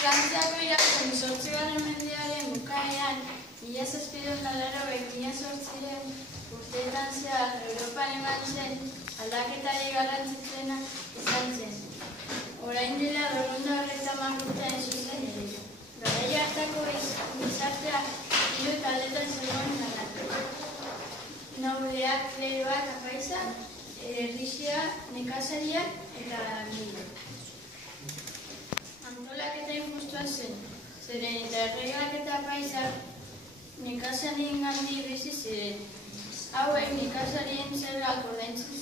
Frantziako irauten 8. mendearen bukaeran, 1780-1800 urteetan zehar Europan eman zen aldaketari garrantzitsuena izan zen. Orain dela 250 urte hain zuzen ere. Garai hartako gizartea hiru taldetan zegoen banatu. Nobleak, kleroak, apaisak, erlijioak, nekazariak eta langileak. Antolaketa injustua zen, zeren eta erregeak eta apaisak nekazariengandik bizi ziren. Hauek nekazarien zergak ordaintzen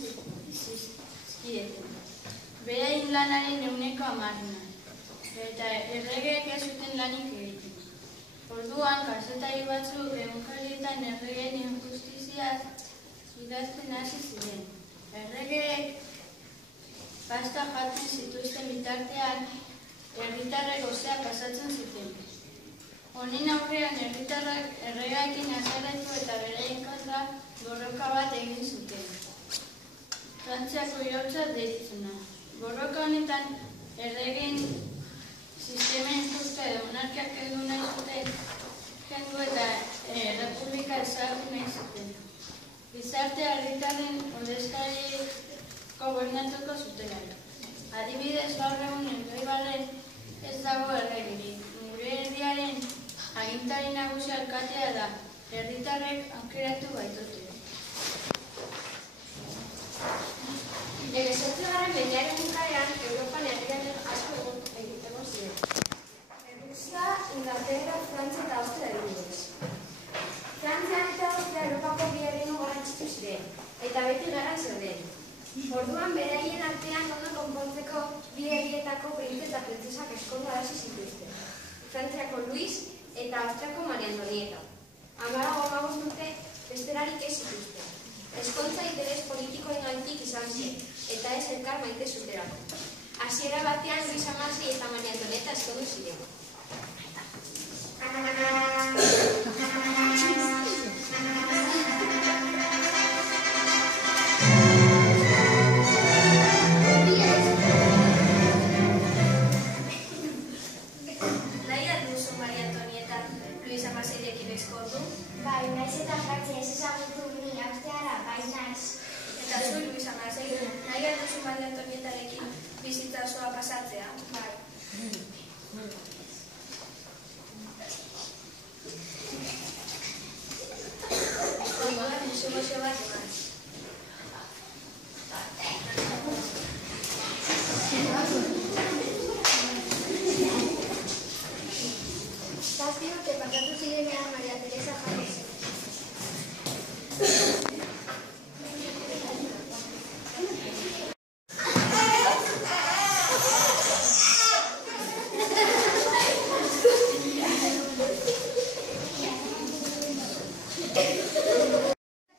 zizkieten. Beraien lanaren 10%. Eta erregeek ez zuten lanik egiten. Orduan, kazetari batzuk egunkarietan erregeen injustiziaz idazten hasi ziren. Erregeek pasta jaten zituzten bitartean, herritarrek gozea pasatzen zuten. Honen aurrean herritarrak erregeekin haserretu eta beraien kontra borroka bat egin zuten. Frantziako iraultza deritzona. Borroka honetan erregeen sistema injusta edo monarkiak heldu nahi zuten jengo eta republika ezarri nahi zuten. Gizartea herritarren ordezkariek gobernatuko zutelarik. Adibidez, gaur egun Elgeibaren ez dago erregerik. Gure herriaren agintari nagusi alkatea da, herritarrek aukeratu baitute. 18. mendearen bukaeran, Europan herriaren asko egiteko ziren. Errusia, Inglaterra, Frantzia eta Austria adibidez. Frantzian eta Austria Europako bi erreinu garrantzitsu ziren, eta beti gerran zeuden. Orduan beraien artean ondo konpontzeko bi herrietako printzesa eta printzesak ezkonduarazi zituzten. Frantziako Luis eta Austriako Maria Antonieta. 15 urte bestelarik ez zituzten. Ezkontza interes politikoengatik izan zen, eta ez elkar maite zuterako. Hasiera batean Luis Amasi eta Maria Antonieta ezkondu ziren. Bai, naiz eta Frantzia ez ezagutu ni Austriara, bai naiz. Eta zu, Luis Amasei, nahi alduzu Maria Antonietarekin bizitza osoa pasatzea? Bai. Ondoan, inxumozio bat eman. Zazpi urte pasatu zirenean Maria Teresa jarri zen.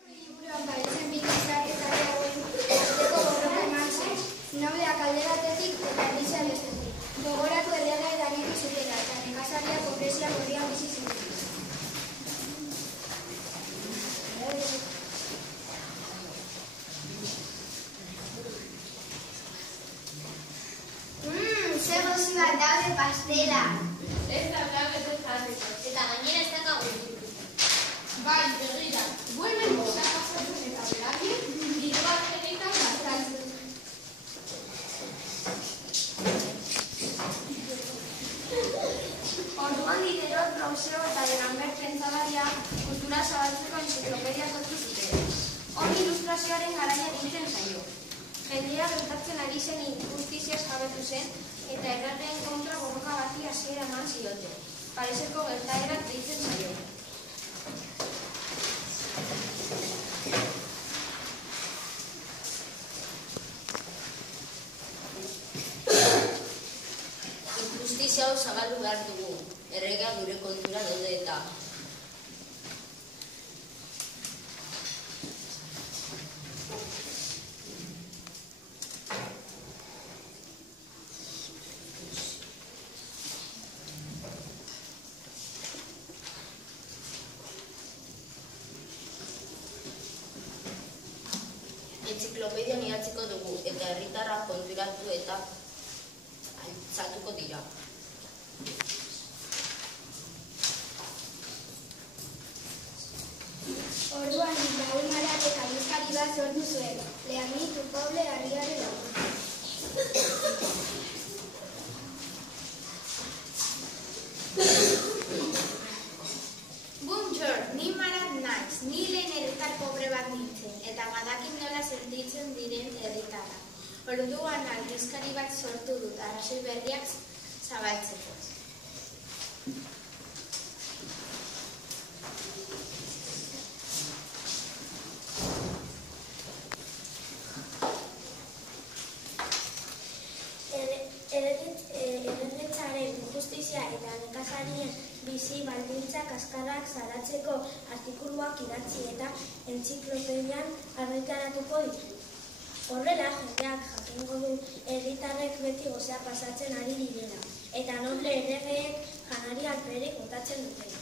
Liburuan Parisen bizitzak eta hauen arteko borroka eman zen. Nobleak alde batetik eta erlijioa bestetik. Gogoratu erregai danetik zutela eta nekazariak pobrezia gorrian bizi ziren. Zer gozi bat daude pastela. Ez da blau ez ez jarriko. Eta gainera ez dakagu. Bai, begira, buelmen bosa pasatzen eta beragien, diru bat egiten bastantzen. Orduan Diderot, Rousseau eta D'Alembert pentsalaria kultura zabaltzeko entziklopedia sortu zuten. Hori ilustrazioaren garaia nintzen zaio. Jendea gertatzen ari zen injustiziaz jabetu zen eta errarren kontra borroka bati hasiera eman zioten. Pariseko gertaerak deitzen zaio. Injustizia hau zabaldu behar dugu, erregea gure kontura daude eta. Enziklopedian idatziko dugu eta herritarrak konturatu eta altzatuko dira. Orduan Raúl Maratek aldizkari bat sortu zuen, Leaní tu Poble harriaren lagun. Bonjour, ni Marat naiz, ni lehen herritar pobre bat nintzen, eta badakin nola sentitzen diren herritarrak. Orduan aldizkari bat sortu dut, arrazoi berriak zabaltzeko. Erregetzaren injustizia eta nekazarien bizi baldintza kaskarrak salatzeko artikuluak idatzi eta entziklopedian argitaratuko ditu. Horrela, jendeak jakingo du herritarrek beti gozea pasatzen ari direla, eta noble erregeek janari alperik botatzen dutela.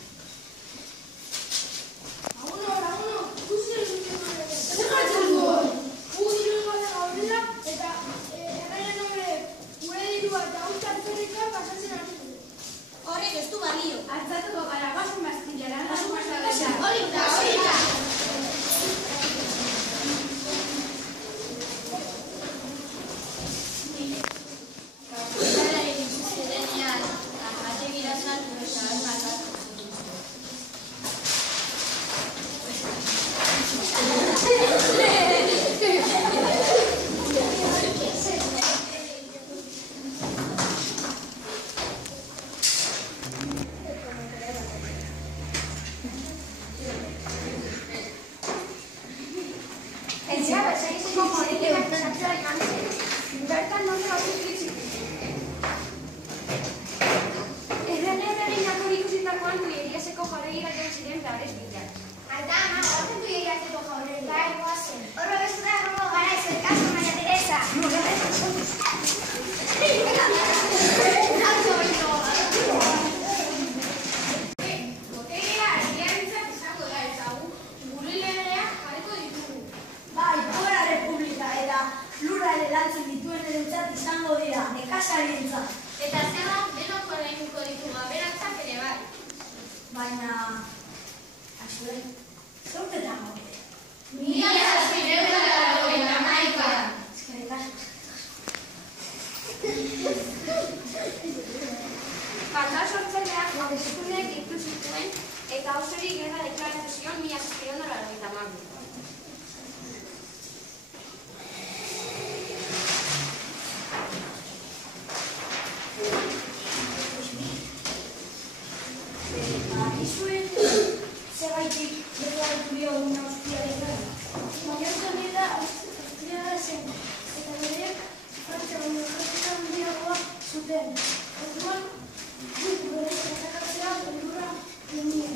Horrek ez du balio. Altzatuko gara, bazen bazkilara. Hori da. Eta zela, denok ordainduko ditugu aberatsak ere bai. Baina, azuen, zortetan gaude. 1791. Eskerrik asko. Karta sortzaileak hauteskundeak deitu zituen eta Austriari gerra deklaratu zion 1792. Zergaitik deklaratu diogun Austriaren gerra. Maiortzen da Austriara zen, eta bereek Frantzia baino jarrera handiagoa zuten. Orduan, guk bere atakatzea beldurra genien.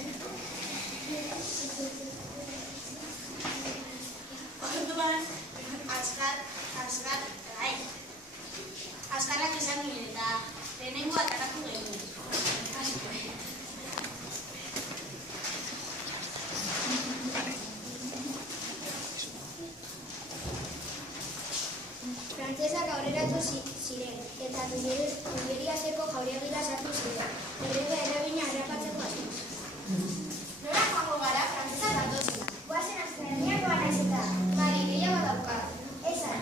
Orduan, azkarrak izan ginen eta lehenengo atakatu genuen. Frantsesak aurreratu ziren, eta Tilleriaseko jauregira sartu ziren, errege erabina harrapatzeko asmoz. Nora joango gara, frantsesak datozenak. Goazen azterniak naiz eta, bai, gehiago daukat. Ezan,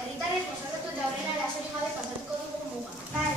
herritarrek osatutu eta aurrera lasori gabe pasatuko dugu muga. Bai.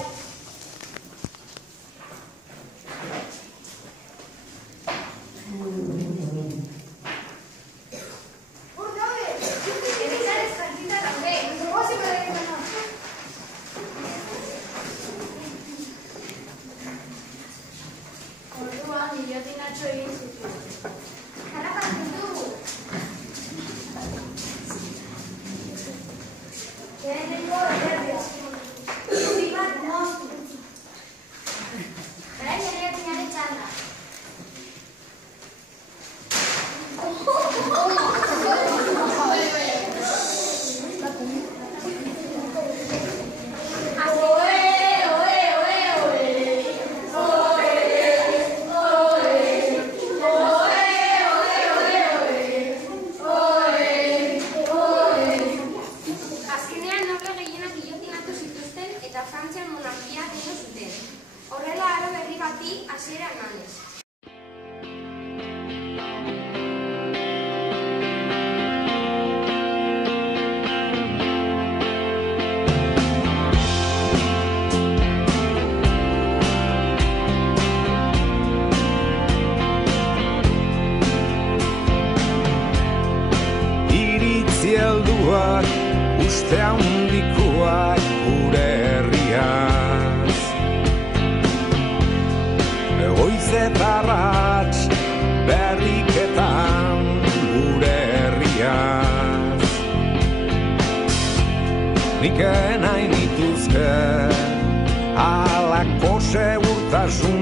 galduak, uste handikoak gure herriaz. Goiz eta arrats berriketan gure herriaz. Nik nahi nituzke halako segurtasun